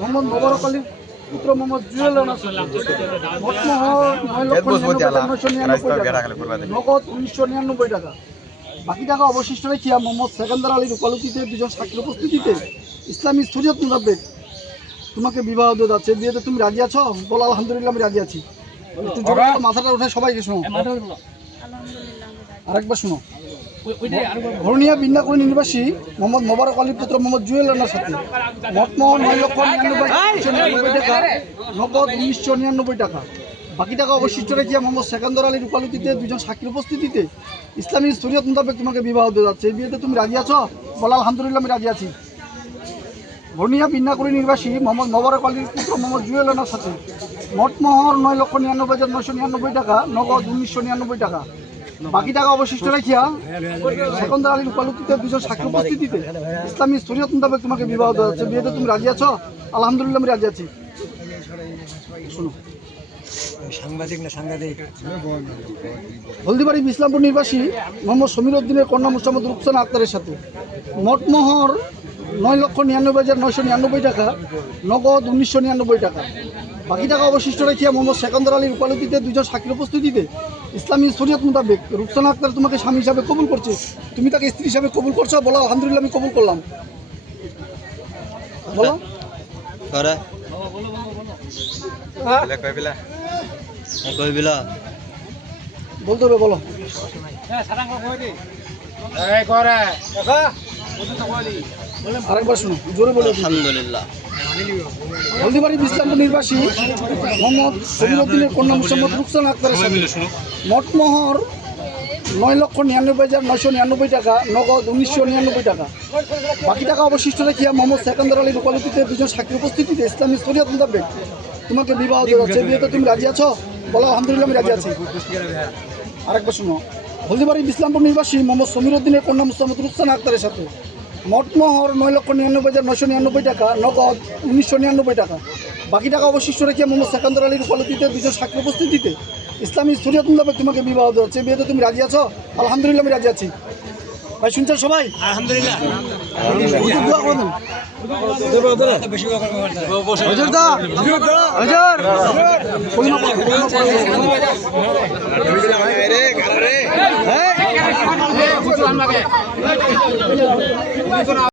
মোহাম্মদ মোবারক আলীর পুত্র মোহাম্মদ জুয়েল রানা নগদ 1999 টাকা। বাকি টাকা অবশিষ্ট রেখিয়া মোহাম্মদ সেকেন্দার আলীর উকালতিতে দুজন সাক্ষীর উপস্থিতিতে ইসলামী শরীয়ত মোতাবেক তোমাকে বিবাহ দিয়ে যাচ্ছে। বিয়েতে তুমি রাজি আছো? বলো আলহামদুলিল্লাহ আমি রাজি আছি। একটু জোরে মাথাটা উঠে সবাইকে শোনো, আরেকবার শোনো। হরনিয়া বিন্নাকুড়ি নিবাসী মোহাম্মদ মোবারক আলীর পুত্র মোহাম্মদ জুয়েল রানার সাথে মতমোহন 9,99,999 টাকা নগদ 1999 টাকা। বাকি টাকা অবশিষ্ট রেখিয়া মোহাম্মদ সেকেন্দার আলীর উকালতিতে দুজন সাক্ষীর উপস্থিতিতে ইসলামী শরীয়ত মোতাবেক তোমাকে বিবাহ দিয়ে যাচ্ছে। এই বিয়েতে তুমি রাজি আছো? বলো আলহামদুলিল্লাহ আমি রাজি আছি। বর্ণিয়া বিন্নাকুড়ি নিবাসী মোহাম্মদ মোবারক আলীর পুত্র মোহাম্মদ জুয়েল রানার সাথে মঠমোহর 9,99,999 টাকা নগদ 1999 টাকা। বাকি টাকা অবশিষ্ট রাখিয়া সেকেন্দার আলীর উকালতিতে দুজন সাক্ষী উপস্থিতিতে ইসলামী শরীয়ত মোতাবেক তোমাকে বিবাহ দেওয়া হচ্ছে। বিয়েতে তুমি রাজি আছো? আলহামদুলিল্লাহ আমি রাজি আছি। শুনো, সাংবাদিক না সাংবাদিক হলদিবাড়ি ইসলামপুর নিবাসী মোহাম্মদ সমীর উদ্দিনের কন্যা মোহাম্মদ রুকসানা আক্তারের সাথে মঠমোহর 9,99,999 টাকা নগদ 1999 টাকা। বাকি টাকা অবশিষ্ট রেখিয়া মোহাম্মদ সেকেন্দার আলীর উকালতিতে দুজন সাক্ষীর উপস্থিতিতে ইসলামী শরীয়ত মোতাবেক রুকসানা আক্তার তোমাকে স্বামী হিসাবে কবুল করছে। তুমি তাকে স্ত্রী হিসাবে কবুল করছো? বলো আলহামদুলিল্লাহ আমি কবুল করলাম। বলো বলতে হবে, বলো। আরেকবার শুনো, জোরে বলো। আলহামদুলিল্লাহ। হলদিবাড়ি ইসলামপুর নিবাসী মোহাম্মদ সমীর উদ্দিনের কন্যা মোহাম্মদ রুকসানা আক্তারের সাথে মঠমোহর 9,99,999 টাকা নগদ 1999 টাকা। বাকি টাকা অবশিষ্ট রেখিয়া মোহাম্মদ সেকেন্দার আলীর উকালতিতে দুজন সাক্ষীর উপস্থিতিতে ইসলামী শরীয়ত মোতাবেক তোমাকে বিবাহ দেওয়া হচ্ছে। বিয়েতে তুমি রাজি আছো? বলো আলহামদুলিল্লাহ আমি রাজি আছি। আরেকবার শুনো, হলদিবাড়ি ইসলামপুর নিবাসী মোহাম্মদ সমীর উদ্দিনের কন্যা মোহাম্মদ রুকসানা আক্তারের সাথে মঠমোহর 9,99,999 টাকা নগদ 1999 টাকা। বাকি টাকা অবশিষ্ট রেখে মোহাম্মদ সেকেন্দার আলীর উকালতিতে দুজন সাক্ষী উপস্থিতিতে ইসলামী শরীয়ত মোতাবেক তোমাকে বিবাহ দেওয়া হচ্ছে। বিয়েতে তুমি রাজি আছো? আলহামদুলিল্লাহ আমি রাজি আছি। ভাই শুনছেন সবাই? আলহামদুলিল্লাহ। দোয়া করুন।